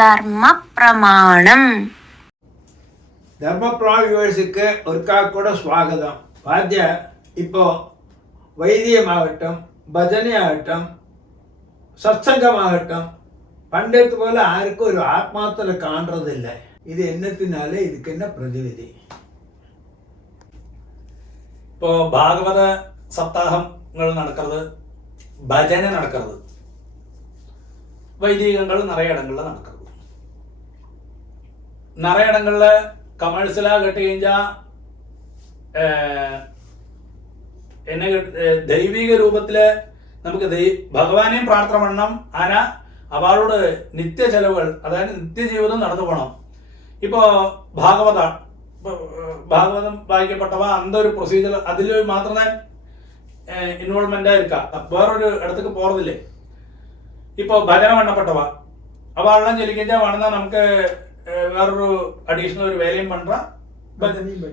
ധർമ്മപ്രമാണം. ധർമ്മപ്രമാണ വ്യൂവേഴ്സിക്ക് ഒരിക്കൽ കൂടെ സ്വാഗതം. ആദ്യം ഇപ്പോൾ വൈദ്യമാകട്ടും ഭജനയാകട്ടും സത്സംഗമാകട്ടും പണ്ടത്തെ പോലെ ആർക്കും ഒരു ആത്മാർത്ഥത കാണുறதிല്ല. ഇത് എന്നത്തിനാലേ இதுக்கு என்ன പ്രതിവിധി? ഇപ്പോൾ ഭാഗവത സപ്താഹങ്ങൾ നടക്കുന്നത്, ഭജന നടക്കുന്നത്, വൈദികങ്ങൾ നിറയെ ഇടങ്ങളിൽ നടക്കുന്നത്. നിറയെ ഇടങ്ങളിൽ കമേഴ്സിലാ കെട്ടിക്കഴിഞ്ഞാൽ എന്നെ ദൈവിക രൂപത്തില് നമുക്ക് ഭഗവാനെയും പ്രാർത്ഥന பண்ணണം. ആന അവളോട് നിത്യ ചെലവുകൾ, അതായത് നിത്യജീവിതം നടന്നു പോകണം. ഇപ്പോൾ ഭാഗവതം വായിക്കപ്പെട്ടവ അന്ത ഒരു പ്രൊസീജിയർ അതിൽ മാത്രമേ ഇൻവോൾവ്മെന്റ് ആയിരിക്കാം. വേറൊരു ഇടത്തേക്ക് പോറതില്ലേ. ഇപ്പോൾ ഭജന വണ്ണപ്പെട്ടവ അവളെല്ലാം ചൊല്ലിക്കഴിഞ്ഞാൽ വേണമെന്നാ നമുക്ക് വേറൊരു അഡീഷണൽ ഒരു വേലയും പണ്ട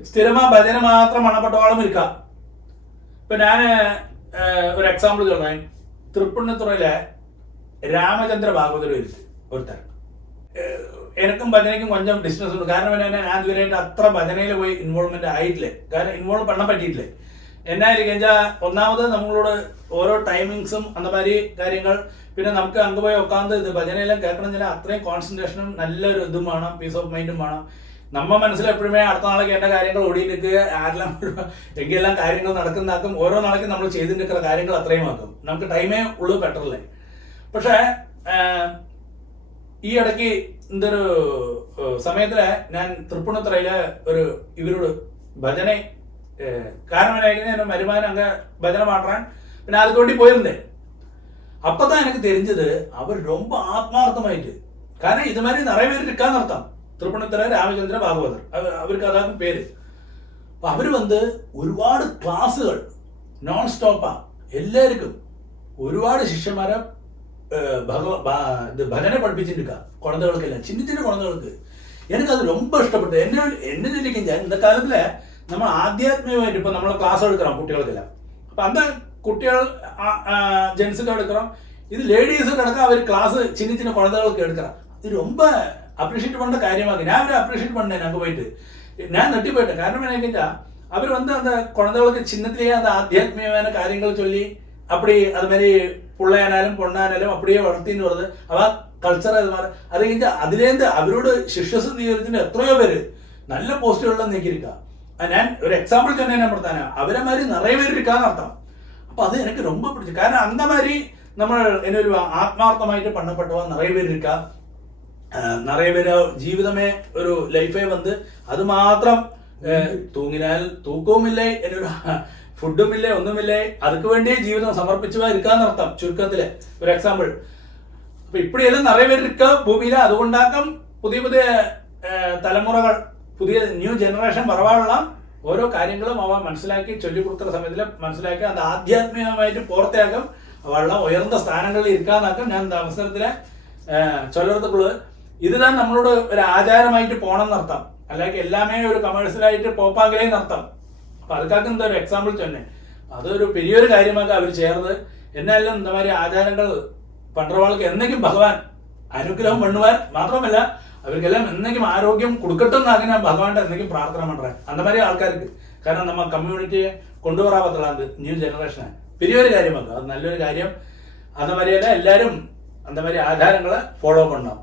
സ്ഥിരമാ ഭജന മാത്രം വണ്ണപ്പെട്ടവാളും ഇരിക്കാം. ഇപ്പൊ ഞാൻ ഒരു എക്സാമ്പിൾ ചൊല്ലാൻ, തൃപ്പുണിത്തുറയിലെ രാമചന്ദ്ര ഭാഗവതർ ഒരുത്തൻ. എനിക്കും ഭജനയ്ക്കും കൊഞ്ചം ഡിസ്റ്റൻസ് ഉണ്ട്. കാരണം എന്നാ ഞാൻ ഇതുവരെയായിട്ട് അത്ര ഭജനയിൽ പോയി ഇൻവോൾവ്മെന്റ് ആയിട്ടില്ലേ. കാരണം ഇൻവോൾവ് പണ്ണാൻ പറ്റിയിട്ടില്ലേ. എന്നായിരിക്കും വെച്ചാൽ ഒന്നാമത് നമ്മളോട് ഓരോ ടൈമിങ്സും അന്നമാതിരി കാര്യങ്ങൾ, പിന്നെ നമുക്ക് അങ്ങ് പോയി ഒക്കാന്ത് ഇത് ഭജനയെല്ലാം കേൾക്കണമെങ്കിൽ അത്രയും കോൺസെൻട്രേഷനും നല്ലൊരു ഇതും വേണം, പീസ് ഓഫ് മൈൻഡും വേണം. നമ്മ മനസ്സിലെപ്പോഴുമേ അടുത്ത നാളേക്ക് എൻ്റെ കാര്യങ്ങൾ ഓടിയിട്ട് ആരെല്ലാം എങ്കിലെല്ലാം കാര്യങ്ങൾ നടക്കുന്നതാക്കും. ഓരോ നാളേക്കും നമ്മൾ ചെയ്തിരിക്കുന്ന കാര്യങ്ങൾ അത്രയും ആക്കും. നമുക്ക് ടൈമേ ഉള്ളൂ ബെറ്ററല്ലേ. പക്ഷേ ഈ ഇടയ്ക്ക് എന്തൊരു സമയത്തില് ഞാൻ തൃപ്പുണിത്തുറയില് ഒരു ഇവരോട് ഭജന കാരണമായിരുന്നു മരുമാനം അങ്ങ് ഭജന പാട്ടാൻ പിന്നെ அதுக்கு വേണ്ടി പോയിരുന്നേ. அப்பதான் எனக்கு தெரிஞ்சது அவர் ரொம்ப ஆத்மார்த்தமாயிட்டு. കാരണം ഇതുമാതിരി നിറയെ പേര് ഇരിക്കാന്ന് അർത്ഥം. തൃപ്പുണിത്തുറ രാമചന്ദ്ര ഭാഗവതർ, അവർക്ക് അതാക്കും പേര്. അപ്പൊ അവര് ഒരുപാട് ക്ലാസ്സുകൾ നോൺ സ്റ്റോപ്പാ. എല്ലാവർക്കും ഒരുപാട് ശിഷ്യന്മാരെ ഭജന പഠിപ്പിച്ചിരിക്ക. കുഴന്തകൾക്കെല്ലാം ചിന്ന ചിന്ന കുഴന്തകൾക്ക്. എനിക്കത് ரொம்ப ഇഷ്ടപ്പെട്ടു. എന്നെ ചൊല്ലിക്കും ഞാൻ ഇന്ന കാലത്തില് നമ്മൾ ആധ്യാത്മികമായിട്ട് ഇപ്പൊ നമ്മളെ ക്ലാസ് എടുക്കണം കുട്ടികൾക്കെല്ലാം. അപ്പൊ അന്ന് കുട്ടികൾ ജെൻസിന്റെ എടുക്കണം, ഇത് ലേഡീസ് കിടക്കാം. അവർ ക്ലാസ് ചിന്ന ചിന്ന കുഴന്തകൾക്ക് എടുക്കണം. ഇത് ரொம்ப അപ്രീഷിയേറ്റ് പണ്ട കാര്യമാക്കി. ഞാൻ അവരെ അപ്രീഷിയേറ്റ് പണ്ടേ ഞങ്ങൾക്ക് പോയിട്ട് ഞാൻ നെട്ടിപ്പോയിട്ട്. കാരണം എന്നാ വെച്ചാൽ അവർ அந்த குழந்தைகளுக்கு சின்னத்திலேயே அந்த ஆத்தியாத்மிகமான കാര്യങ്ങൾ ചൊല്ലി அப்படி அது மாதிரி பிள்ளையானாலும் பொண்ணானாலும் அப்படியே വളർത്തിന്ന് പറഞ്ഞത് അവ കൾച്ചർ അത് കഴിഞ്ഞാൽ അതിലേന്ത് അവരോട് ശിഷ്യസ് സ്വീകരിച്ചിട്ട് എത്രയോ പേര് നല്ല പോസ്റ്റുകളിലും നീക്കിയിരിക്കുക. ഞാൻ ഒരു എക്സാമ്പിൾ തന്നെ ഞാൻ പറഞ്ഞാൽ അവരെ മാതിരി നിറയെ പേരിരിക്കാന്ന് അർത്ഥം. അപ്പൊ അത് എനിക്ക് ரொம்ப പിടിച്ചു. കാരണം അന്ത മാതിരി നമ്മൾ എന്നൊരു ആത്മാർത്ഥമായിട്ട് പണ്ണപ്പെട്ടവ നിറയെ പേരിരിക്കുക. നിറയെ പേര് ജീവിതമേ ഒരു ലൈഫേ അത് മാത്രം തൂങ്ങിനാൽ തൂക്കവുമില്ലേ, എന്നൊരു ഫുഡുമില്ലേ, ഒന്നുമില്ലേ, അതുക്ക് വേണ്ടിയേ ജീവിതം സമർപ്പിച്ചു ഇരിക്കാന്നർത്ഥം. ചുരുക്കത്തില് ഒരു എക്സാമ്പിൾ. അപ്പൊ ഇപ്പടിയെല്ലാം നിറയെ പേരിരിക്ക ഭൂമിയില. അതുകൊണ്ടാക്കും പുതിയ പുതിയ തലമുറകൾ, പുതിയ ന്യൂ ജനറേഷൻ പറവാനുള്ള ഓരോ കാര്യങ്ങളും അവ മനസ്സിലാക്കി ചൊല്ലിക്കൊടുക്കുന്ന സമയത്തിൽ മനസ്സിലാക്കി അത് ആധ്യാത്മികമായിട്ട് പുറത്തേക്കും അവളുടെ ഉയർന്ന സ്ഥാനങ്ങളിൽ ഇരിക്കാന്നാക്കും ഞാൻ അവസരത്തില് ചൊല്ലത്തുള്ളത്. ഇതുതാൻ നമ്മളോട് ഒരു ആചാരമായിട്ട് പോണം എന്നർത്ഥം. അല്ലെങ്കിൽ എല്ലാമേ ഒരു കമേഴ്സ്യലായിട്ട് പോപ്പാങ്കിലേ എന്നർത്ഥം. അപ്പൊ അതൊക്കെ എന്താ ഒരു എക്സാമ്പിൾ തന്നെ അതൊരു പെരിയൊരു കാര്യമാക്കി അവർ ചേർന്ന്. എന്നാലും എന്താമാതിരി ആചാരങ്ങൾ പണ്ടവാൾക്ക് എന്തെങ്കിലും ഭഗവാൻ അനുഗ്രഹം പണ്ണുവാൻ മാത്രമല്ല അവർക്കെല്ലാം എന്തെങ്കിലും ആരോഗ്യം കൊടുക്കട്ടെന്ന് അങ്ങനെ ഭഗവാന്റെ എന്തെങ്കിലും പ്രാർത്ഥന പണ്ടാൻ അന്തമാതിരി ആൾക്കാർക്ക്. കാരണം നമ്മ കമ്മ്യൂണിറ്റിയെ കൊണ്ടുവരാൻ പറ്റുള്ളത് ന്യൂ ജനറേഷനെ പെരിയൊരു കാര്യമാക്കുക. അത് നല്ലൊരു കാര്യം. അന്തമാതിരിയല്ല എല്ലാവരും അന്തമാതിരി ആചാരങ്ങളെ ഫോളോ പണ്ണാം.